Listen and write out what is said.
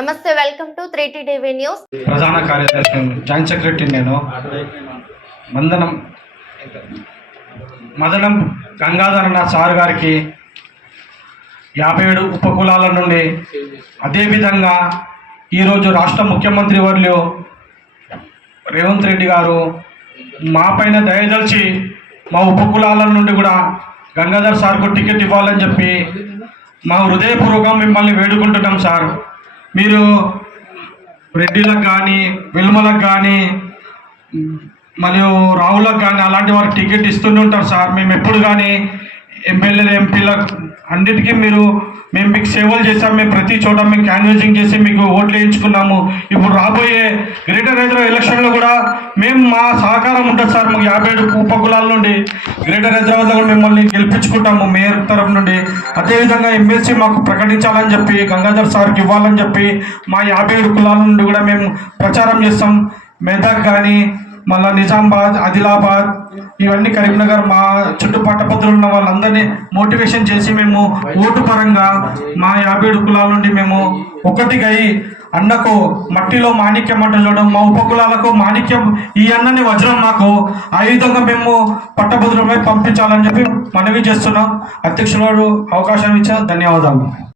నమస్తే welcome to three TV news. ప్రధాన కార్యదర్శి జాయింట్ సెక్రటరీ నేను. మందనం మదనం గంగాధరనాథ్ సార్ గారికి యాభై ఏడు ఉపకులాల నుండి అదేవిధంగా ఈరోజు రాష్ట్ర ముఖ్యమంత్రి వర్యులు రేవంత్ రెడ్డి గారు మా పైన దయదలిచి మా ఉపకులాల నుండి కూడా గంగాధర్ సార్కు టికెట్ ఇవ్వాలని చెప్పి మా హృదయపూర్వకం మిమ్మల్ని వేడుకుంటున్నాం సార్. మీరు రెడ్డిలకు కానీ విల్మలకు కానీ మరియు రావులకు కానీ అలాంటి వారికి టికెట్ ఇస్తూనే ఉంటారు సార్. మేము ఎప్పుడు కానీ ఎమ్మెల్యేలు ఎంపీలకు అన్నిటికీ మీరు మేము మీకు సేవలు చేసాం మేము ప్రతి చోట మేము క్యాన్వేజింగ్ చేసి మీకు ఓట్లు వేయించుకున్నాము. ఇప్పుడు రాబోయే గ్రేటర్ హైదరాబాద్ ఎలక్షన్లో కూడా మేము మా సహకారం ఉంటుంది సార్ మాకు యాభై ఏడు ఉపకులాల నుండి. గ్రేటర్ హైదరాబాద్లో కూడా మిమ్మల్ని గెలిపించుకుంటాము మేయర్ తరఫు నుండి. అదేవిధంగా ఎమ్మెల్సీ మాకు ప్రకటించాలని చెప్పి గంగాధర్ సార్కి ఇవ్వాలని చెప్పి మా యాభై ఏడు కులాల నుండి కూడా మేము ప్రచారం చేస్తాం. మెదక్ కానీ మళ్ళా నిజామాబాద్ ఆదిలాబాద్ ఇవన్నీ కరీంనగర్ మా చుట్టూ పట్టభద్రులు ఉన్న వాళ్ళందరినీ మోటివేషన్ చేసి మేము ఓటు పరంగా మా యాభై ఏడు కులాల నుండి మేము ఒకటిగా అయి అన్నకు మట్టిలో మాణిక్యం అంటే చూడడం మా ఉపకులాలకు మాణిక్యం ఈ అన్నని వజ్రం మాకు. ఆ విధంగా మేము పట్టభద్రులపై పంపించాలని చెప్పి మనవి చేస్తున్నాం. అధ్యక్షుడు అవకాశం ఇచ్చిన ధన్యవాదాలు.